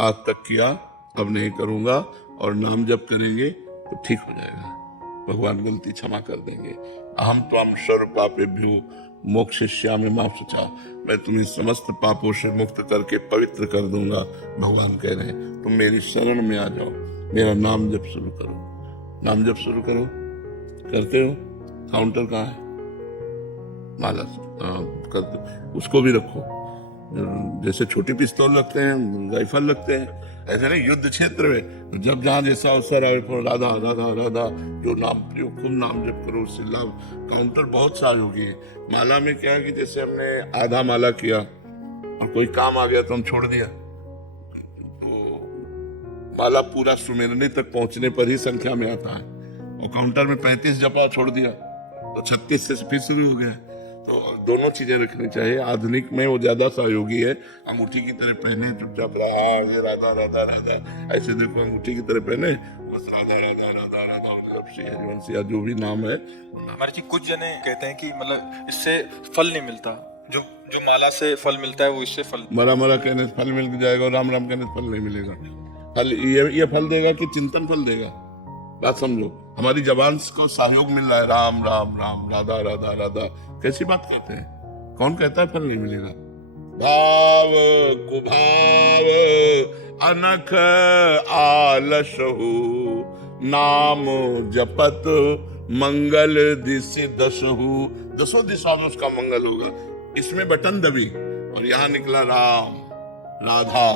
आज तक किया, अब नहीं करूंगा, और नाम जप करेंगे तो ठीक हो जाएगा, भगवान गलती क्षमा कर देंगे। अहम त्वाम सर्व पापेभ्यो मोक्षयिष्यामि मा शुचा, मैं तुम्हें समस्त पापों से मुक्त करके पवित्र कर दूंगा। भगवान कह रहे हैं तुम मेरी शरण में आ जाओ, मेरा नाम जप शुरू करो। नाम जप शुरू करो, करते हो? काउंटर कहाँ है? माला करते, उसको भी रखो। जैसे छोटी पिस्तौल रखते हैं, राइफल रखते हैं, ऐसे नहीं युद्ध क्षेत्र में जब जहां जैसा अवसर आए राधा राधा राधा जो नाम प्रयोग, खूब नाम जप करो, उससे लाभ। काउंटर बहुत सहयोगी है। माला में क्या है कि जैसे हमने आधा माला किया और कोई काम आ गया तो हम छोड़ दिया, तो माला पूरा सुमेरने तक पहुंचने पर ही संख्या में आता है। और काउंटर में 35 जपा छोड़ दिया तो 36 से फिर शुरू हो गया। तो दोनों चीजें रखनी चाहिए। आधुनिक में वो ज्यादा सहयोगी है। अंगूठी की तरह पहने, चुपचाप रहा, ये राधा राधा राधा, ऐसे देखो अंगूठी की तरह पहने, बस राधा राधा राधा राधा, या जो भी नाम है। हमारे जी कुछ जने कहते हैं कि मतलब इससे फल नहीं मिलता, जो जो माला से फल मिलता है वो इससे फल, मरा मरा कहने से फल मिल जाएगा और राम राम कहने से फल नहीं मिलेगा। फल ये फल देगा कि चिंतन फल देगा? बात समझो, हमारी जबान को सहयोग मिल रहा है, राम राम राम, राधा राधा राधा, कैसी बात कहते हैं? कौन कहता है फल नहीं मिलेगा? भाव कुभाव अनख आलसहु, नाम जपत मंगल दिश दसहु, दसों दिशा में उसका मंगल होगा। इसमें बटन दबी और यहाँ निकला राम राधा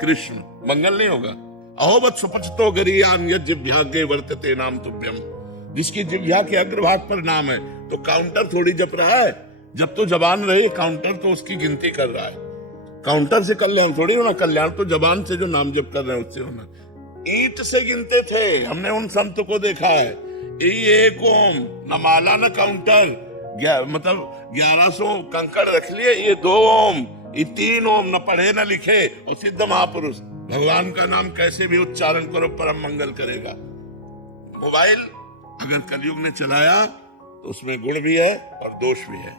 कृष्ण, मंगल नहीं होगा। अहोबत सुपचतो गरियान यज्ञ वर्तते नाम तुभ्यम, जिसकी जिह्वा के अग्रभाग पर नाम है। तो काउंटर थोड़ी जप रहा है, जब तो जबान रहे, काउंटर तो उसकी गिनती कर रहा है। काउंटर से कल्याण थोड़ी होना, कल्याण तो जबान से जो नाम जप कर रहे हैं उससे होना। ईंट से गिनते थे, हमने उन संत को देखा है, एक ओम, न माला न काउंटर, मतलब 1100 कंकड़ रख लिए, ये 2 ओम, ये 3 ओम, न पढ़े न लिखे, और सिद्ध महापुरुष। भगवान का नाम कैसे भी उच्चारण करो परम मंगल करेगा। मोबाइल अगर कलयुग ने चलाया तो उसमें गुण भी है और दोष भी है।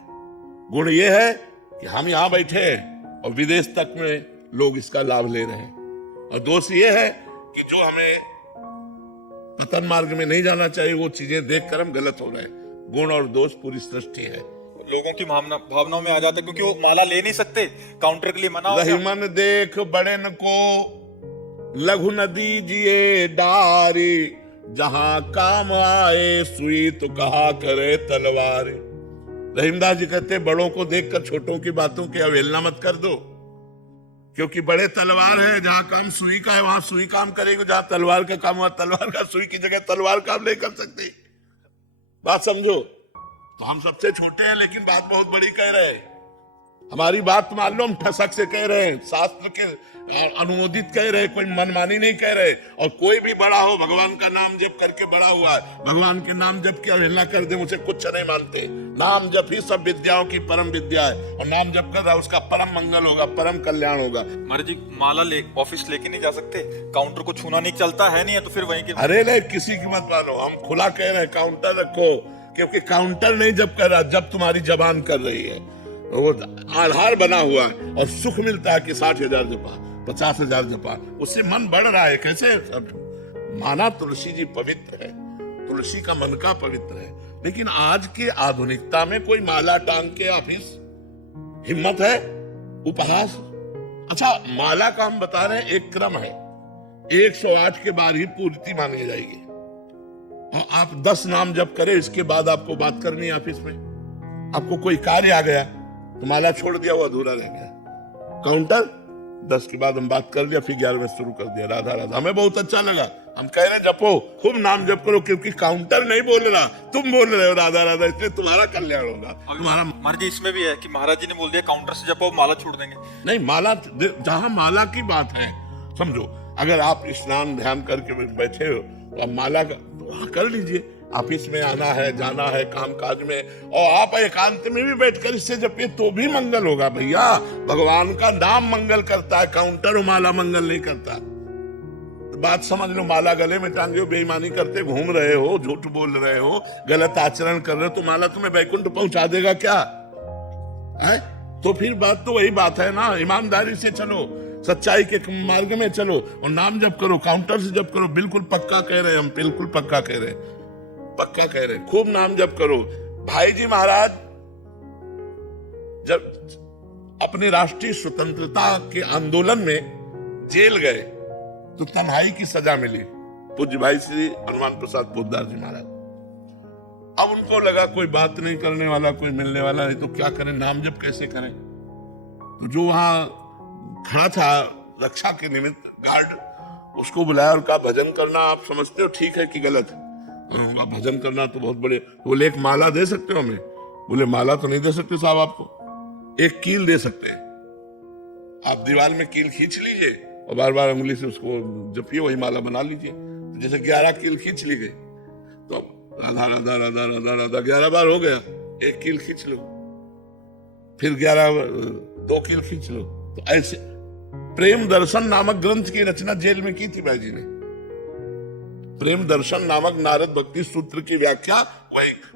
गुण ये है कि हम यहाँ बैठे हैं और विदेश तक में लोग इसका लाभ ले रहे हैं, और दोष ये है कि जो हमें पतन मार्ग में नहीं जाना चाहिए वो चीजें देखकर हम गलत हो रहे हैं। गुण और दोष पूरी सृष्टि है। लोगों की भावनाओं में आ जाता है, क्योंकि वो माला ले नहीं सकते, काउंटर के लिए मना हो गया। रहीमन देख बड़न को लघु न दीजिए डारी, जहां काम आए सुई तो कहा करे तलवार। रहीमदास जी कहते बड़ों को देखकर छोटों की बातों की अवहेलना मत कर दो, क्योंकि बड़े तलवार है, जहां काम सुई का है वहां सुई काम करेगी, जहां तलवार का काम हुआ तलवार का, सुई की जगह तलवार काम नहीं कर सकती। बात समझो। तो हम सबसे छोटे हैं लेकिन बात बहुत बड़ी कह रहे हैं। हमारी बात मान लो, हम ठसक से कह रहे हैं, शास्त्र के अनुमोदित कह रहे, कोई मनमानी नहीं कह रहे। और कोई भी बड़ा हो, भगवान का नाम जप करके बड़ा हुआ है, भगवान के नाम जप की अवहेलना कर दे, उसे कुछ नहीं मानते। नाम जप ही सब विद्याओं की परम विद्या है, और नाम जप कर रहा है उसका परम मंगल होगा, परम कल्याण होगा। महाराज जी माला ऑफिस लेके नहीं जा सकते, काउंटर को छूना नहीं, चलता है नहीं है तो फिर वहीं के। अरे नहीं, किसी की मत मानो, हम खुला कह रहे हैं काउंटर रखो, क्योंकि काउंटर नहीं जब कर रहा, जब तुम्हारी जबान कर रही है, वो आधार बना हुआ है। और सुख मिलता है कि 60,000 जपा, 50,000 जपा, उससे मन बढ़ रहा है। कैसे? माना तुलसी जी पवित्र है, तुलसी का मन का पवित्र है, लेकिन आज की आधुनिकता में कोई माला टांग के ऑफिस, हिम्मत है? उपहास। अच्छा, माला का हम बता रहे हैं एक क्रम है, 108 के बाद ही पूर्ति मानी जाएगी। और आप 10 नाम जप करें, इसके बाद आपको बात करनी है ऑफिस में। आपको कोई कार्य आ गया तो माला छोड़ दिया, वो अधूरा रह गया। काउंटर 10 के बाद हम बात कर लिया, फिर 11 में शुरू कर दिया राधा राधा। हमें बहुत अच्छा लगा, हम कह रहे जपो, खूब नाम जप करो, क्योंकि काउंटर नहीं बोल रहा, तुम बोल रहे हो राधा राधा, इसलिए तुम्हारा कल्याण होगा। तुम्हारा महाराज जी इसमें भी है कि महाराज जी ने बोल दिया काउंटर से जपो, माला छोड़ देंगे। नहीं, माला जहां माला की बात है, समझो, अगर आप स्नान ध्यान करके बैठे हो तो आप माला कर लीजिए। ऑफिस में आना है, जाना है, काम काज में, और आप एकांत में भी बैठकर इससे जपिए तो भी मंगल होगा। भैया, भगवान का नाम मंगल करता है, काउंटर और माला मंगल नहीं करता। तो बात समझ लो, माला गले में टांगे हो, बेईमानी करते घूम रहे हो, झूठ बोल रहे हो, गलत आचरण कर रहे हो, तो माला तुम्हें वैकुंठ पहुंचा देगा क्या है? तो फिर बात तो वही बात है ना, ईमानदारी से चलो। सच्चाई के मार्ग में चलो और नाम जप करो, काउंटर से जप करो। बिल्कुल पक्का कह रहे हैं हम, बिल्कुल पक्का कह रहे हैं, पक्का कह रहे हैं। खूब नाम जप करो। भाई जी महाराज जब अपने राष्ट्रीय स्वतंत्रता के आंदोलन में जेल गए तो तन्हाई की सजा मिली पूज्य भाई श्री हनुमान प्रसाद पोद्दार जी महाराज। अब उनको लगा कोई बात नहीं करने वाला, कोई मिलने वाला नहीं, तो क्या करें, नाम जप कैसे करें। तो जो वहां खड़ा था रक्षा के निमित्त गार्ड, उसको बुलाया और कहा भजन करना आप समझते हो ठीक है कि गलत है? हाँ, भजन करना तो बहुत बड़े। बोले एक माला दे सकते हो हमें? बोले माला तो नहीं दे सकते साहब, आपको एक कील दे सकते हैं। आप दीवार में कील खींच लीजिए और बार बार उंगली से उसको जपिए, वही माला बना लीजिए। तो जैसे 11 कील खींच ली गई तो राधा राधा राधा राधा राधा 11 बार हो गया, एक कील खींच लो, फिर 2 कील खींच लो। तो ऐसे प्रेम दर्शन नामक ग्रंथ की रचना जेल में की थी भाई जी ने। प्रेम दर्शन नामक नारद भक्ति सूत्र की व्याख्या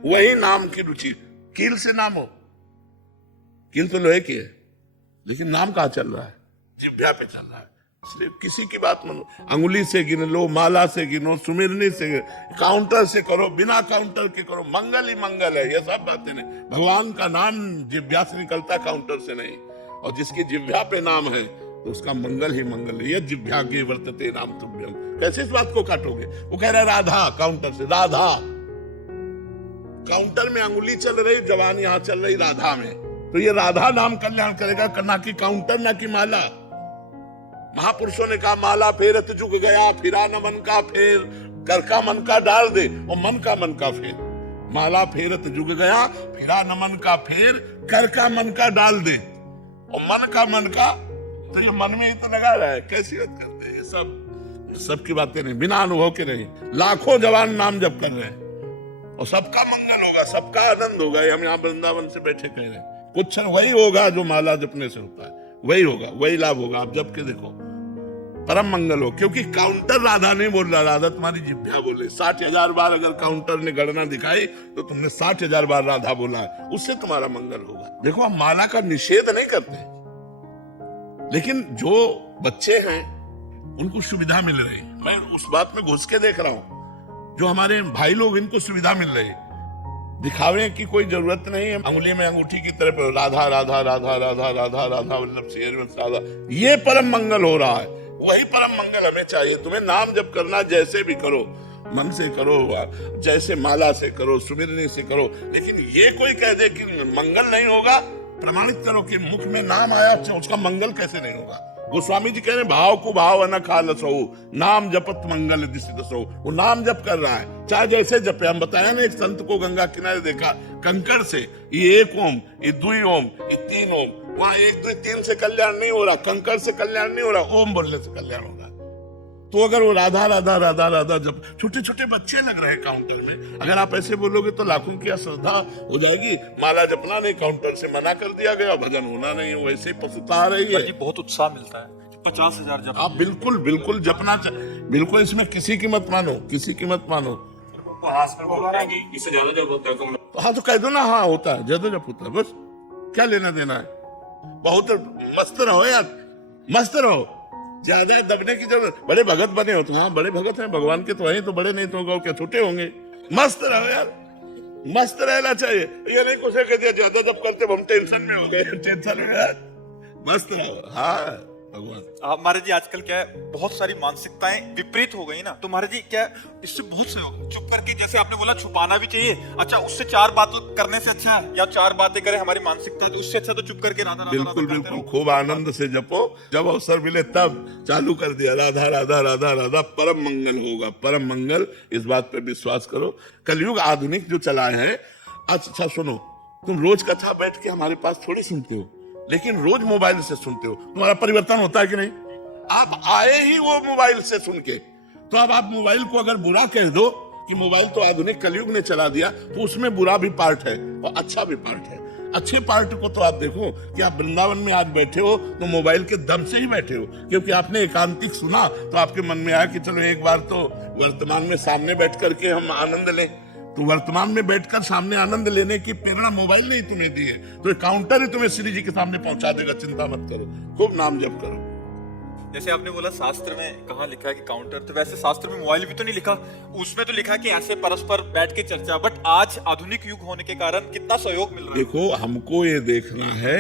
वही नाम की रुचि। कील से नाम हो, कील तो लोहे की है, लेकिन नाम कहाँ चल रहा है? जिह्वा पे चल रहा है। सिर्फ किसी की बात मानो, अंगुली से गिन लो, माला से गिनो, सुमिरनी से, काउंटर से करो, बिना काउंटर के करो, मंगल ही मंगल है। ये सब बातें नहीं। भगवान का नाम जिह्वा से निकलता, काउंटर से नहीं। और जिसकी जिह्वा पे नाम है तो उसका मंगल ही मंगल है। ये जिह्वा के वर्तते नाम तुभ्यम। कैसे इस बात को काटोगे? वो कह रहा है राधा, काउंटर से राधा, काउंटर में अंगुली चल रही, जवान यहां चल रही राधा में। तो ये राधा नाम कल्याण करेगा, ना कि काउंटर, ना कि माला। महापुरुषों ने कहा माला फेरत जुग गया, फिरा न मन का फेर, कर का मन का डाल दे और मन का फेर। माला फेरत जुग गया, फिरा न मन का फेर, कर का मन का डाल दे और मन का। तो ये मन में ही तो लगा रहा है। कैसी बात करते हैं? सब की बातें नहीं, बिना अनुभव के नहीं। लाखों जवान नाम जप कर रहे हैं और सबका मंगल होगा, सबका आनंद होगा। हम यहाँ वृंदावन से बैठे कह रहे हैं कुछ वही होगा जो माला जपने से होता है, वही होगा, वही लाभ होगा। आप जप के देखो, परम मंगल हो। क्योंकि काउंटर राधा नहीं बोल रहा, राधा तुम्हारी जिह्वा बोले। 60,000 बार अगर काउंटर ने गणना दिखाई तो तुमने 60,000 बार राधा बोला है, उससे तुम्हारा मंगल होगा। देखो, हम माला का निषेध नहीं करते, लेकिन जो बच्चे हैं उनको सुविधा मिल रही। मैं उस बात में घुस के देख रहा हूं, जो हमारे भाई लोग, इनको सुविधा मिल रही। दिखावे की कोई जरूरत नहीं है। अंगुली में अंगूठी की तरफ राधा राधा राधा राधा राधा राधा वल्लभ श्री हरिवंश राधा, ये परम मंगल हो रहा है। वही परम मंगल हमें चाहिए। तुम्हें नाम जप करना जैसे भी करो, मन से करो, जैसे माला से करो, सुमिरनी से करो, लेकिन ये कोई कह दे कि मंगल नहीं होगा, प्रमाणित करो कि मुख में नाम आया, उसका मंगल कैसे नहीं होगा। गोस्वामी जी कह रहे हैं भाव को भाव न खाल सो, नाम जपत मंगल दिसित सो। वो नाम जप कर रहा है, चाहे जैसे जपे। हम बताया ना, एक संत को गंगा किनारे देखा, कंकड़ से ये 1 ओम, ये 2 ओम, ये 3 ओम। वहां 1 2 3 से कल्याण नहीं हो रहा, कंकड़ से कल्याण नहीं हो रहा, ओम बोलने से कल्याण हो रहा। तो अगर वो राधा राधा राधा राधा जब छोटे छोटे बच्चे लग रहे हैं काउंटर में, अगर आप ऐसे बोलोगे तो लाखों की श्रद्धा हो जाएगी। माला जपना नहीं, काउंटर से मना कर दिया गया, भजन होना नहीं, वैसे ही पसुता आ रही है। बहुत उत्साह मिलता है। 50,000 जप आप बिल्कुल बिल्कुल जपना चाहिए, बिल्कुल। इसमें किसी की मत मानो, किसी की मत मानो। इससे ज्यादा जब होता है तो हाँ तो कह दो ना, हाँ होता है, ज्यादा जब होता है, बस क्या लेना देना है। बहुत मस्त रहो यार, मस्त रहो, ज्यादा दबने की जरूरत। बड़े भगत बने हो तो हाँ, बड़े भगत हैं भगवान के, तो वही तो बड़े, नहीं तो होगा क्या छोटे होंगे। मस्त रहो यार, मस्त रहना चाहिए। ये नहीं कुछ कह दिया ज्यादा जब करते हम टेंशन में हो गए, टेंशन में यार, मस्त रहो। हाँ भगवान। महाराज जी, आजकल क्या है, बहुत सारी मानसिकताएं विपरीत हो गई ना, तो महाराज जी क्या इससे बहुत से चुप करके, जैसे आपने बोला छुपाना भी चाहिए, अच्छा उससे 4 बातें करने से अच्छा है, या 4 बातें करे हमारी मानसिकता, तो उससे अच्छा तो चुप करके राधा राधा बिल्कुल बिल्कुल, खूब आनंद से जपो। जब अवसर मिले तब चालू कर दिया राधा राधा राधा राधा, परम मंगल होगा, परम मंगल। इस बात पे विश्वास करो। कलयुग आधुनिक जो चला है। अच्छा सुनो, तुम रोज कथा बैठ के हमारे पास थोड़ी सुनते हो, लेकिन रोज मोबाइल से सुनते हो। तुम्हारा परिवर्तन होता है कि नहीं? आप आए ही वो मोबाइल से सुन के, तो अब आप मोबाइल को अगर बुरा कह दो कि मोबाइल तो आधुनिक कलयुग ने चला दिया, तो उसमें बुरा भी पार्ट है और अच्छा भी पार्ट है। अच्छे पार्ट को तो आप देखो कि आप वृंदावन में आज बैठे हो तो मोबाइल के दम से ही बैठे हो, क्योंकि आपने एकांतिक सुना तो आपके मन में आया कि चलो एक बार तो वर्तमान में सामने बैठ करके हम आनंद लें। तो वर्तमान में बैठकर सामने आनंद लेने की प्रेरणा मोबाइल ने ही तुम्हें दी है, तो काउंटर ही तुम्हें श्री जी के सामने पहुंचा देगा। चिंता मत करो, खूब नाम जप करो। जैसे आपने बोला शास्त्र में कहाँ लिखा है कि काउंटर, तो वैसे शास्त्र में मोबाइल भी तो नहीं लिखा, उसमें तो लिखा है कि ऐसे परस्पर बैठ के चर्चा। बट आज आधुनिक युग होने के कारण कितना सहयोग मिल रहा है। देखो, हमको ये देखना है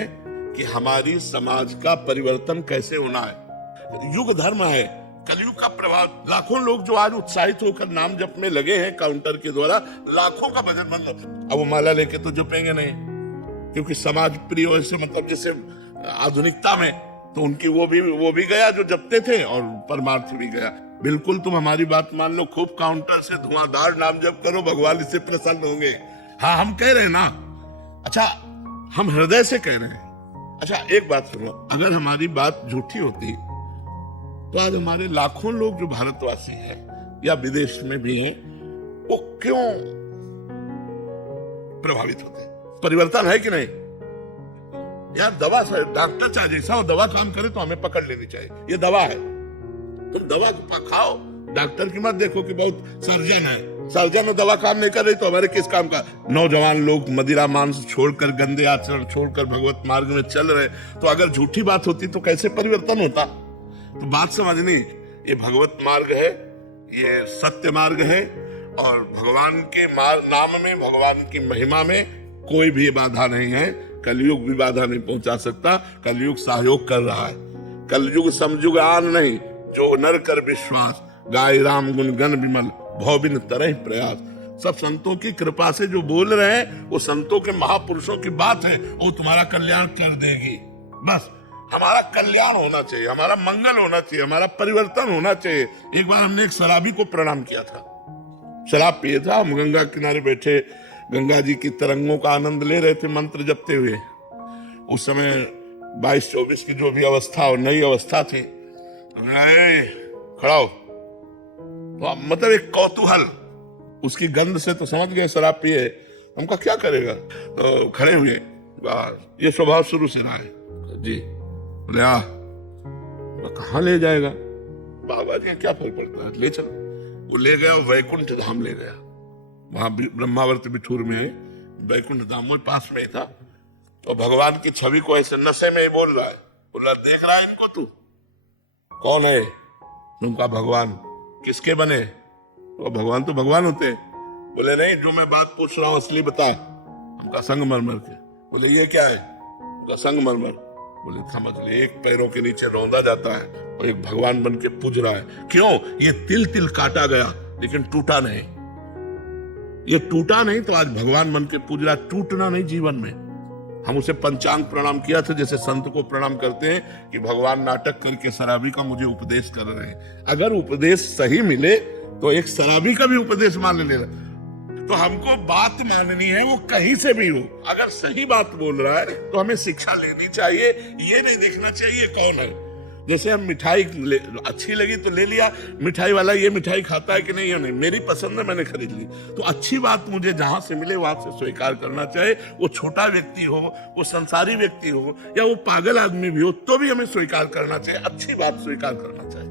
कि हमारी समाज का परिवर्तन कैसे होना है। युग धर्म है, कलयुग का प्रभाव। लाखों लोग जो आज उत्साहित होकर नाम जप में लगे हैं काउंटर के द्वारा, लाखों का भजन बन रहा। अब वो माला लेके तो जपेंगे नहीं, क्योंकि समाज प्रिय से मतलब जैसे आधुनिकता में तो उनकी वो भी गया जो जपते थे, और परमार्थ भी गया। बिल्कुल तुम हमारी बात मान लो, खूब काउंटर से धुआंधार नाम जप करो, भगवान इससे प्रसन्न होंगे। हाँ, हम कह रहे हैं ना, अच्छा हम हृदय से कह रहे हैं। अच्छा एक बात सुनो, अगर हमारी बात झूठी होती तो आज हमारे लाखों लोग जो भारतवासी हैं या विदेश में भी हैं, वो क्यों प्रभावित होते? परिवर्तन है कि नहीं यार? दवा से डॉक्टर चाहे जैसा हो, दवा काम करे तो हमें पकड़ लेनी चाहिए, ये दवा है। तुम दवा खाओ, डॉक्टर की मत देखो कि बहुत सर्जन है, सर्जन और दवा काम नहीं कर रही तो हमारे किस काम का? नौजवान लोग मदिरा मांस छोड़कर, गंदे आचरण छोड़कर भगवत मार्ग में चल रहे, तो अगर झूठी बात होती तो कैसे परिवर्तन होता? तो बात समझनी, ये भगवत मार्ग है, ये सत्य मार्ग है, और भगवान के नाम में, भगवान की महिमा में कोई भी बाधा नहीं है। कलयुग भी बाधा नहीं पहुंचा सकता। कलयुग सहयोग कर रहा है। कलयुग समयुग आन नहीं, जो नर कर विश्वास, गाय राम गुण गण विमल, भौबिन तरह प्रयास। सब संतों की कृपा से जो बोल रहे हैं, वो संतों के महापुरुषों की बात है, वो तुम्हारा कल्याण कर देगी। बस हमारा कल्याण होना चाहिए, हमारा मंगल होना चाहिए, हमारा परिवर्तन होना चाहिए। एक बार हमने एक शराबी को प्रणाम किया था, शराब पिए था, हम गंगा किनारे बैठे गंगा जी की तरंगों का आनंद ले रहे थे मंत्र जपते हुए। उस समय 22-24 की जो भी अवस्था और नई अवस्था थी, खड़ा हो तो मतलब एक कौतूहल, उसकी गंध से तो समझ गए शराब पिए। हमका क्या करेगा, तो खड़े हुए, ये स्वभाव शुरू से रहा है जी। बोले कहाँ ले जाएगा? बाबा जी क्या फर्क पड़ता है, ले चलो। वो ले गया, वैकुंठ धाम ले गया। वहां ब्रह्मावर्त बिठूर में वैकुंठ धाम वो पास में ही था। तो भगवान की छवि को ऐसे नशे में ही बोल रहा है, बोला देख रहा है इनको तू? कौन है? तुमका भगवान। किसके बने? तो भगवान तो भगवान होते हैं। बोले नहीं, जो मैं बात पूछ रहा हूँ असली बता। हमका संगमरमर के। बोले ये क्या है? संगमरमर। बोले समझ ले, एक पैरों के नीचे रौंदा जाता है और एक भगवान बन के पूज रहा है। क्यों? ये तिल तिल काटा गया लेकिन टूटा नहीं। ये टूटा नहीं तो आज भगवान बन के पूज रहा। टूटना नहीं जीवन में। हम उसे पंचांग प्रणाम किया था, जैसे संत को प्रणाम करते हैं कि भगवान नाटक करके शराबी का मुझे उपदेश कर रहे हैं। अगर उपदेश सही मिले तो एक शराबी का भी उपदेश मान लेना। तो हमको बात माननी है, वो कहीं से भी हो। अगर सही बात बोल रहा है तो हमें शिक्षा लेनी चाहिए। ये नहीं देखना चाहिए कौन है। जैसे हम मिठाई अच्छी लगी तो ले लिया, मिठाई वाला ये मिठाई खाता है कि नहीं, ये नहीं, मेरी पसंद है मैंने खरीद ली। तो अच्छी बात मुझे जहां से मिले वहां से स्वीकार करना चाहिए। वो छोटा व्यक्ति हो, वो संसारी व्यक्ति हो, या वो पागल आदमी भी हो, तो भी हमें स्वीकार करना चाहिए, अच्छी बात स्वीकार करना चाहिए।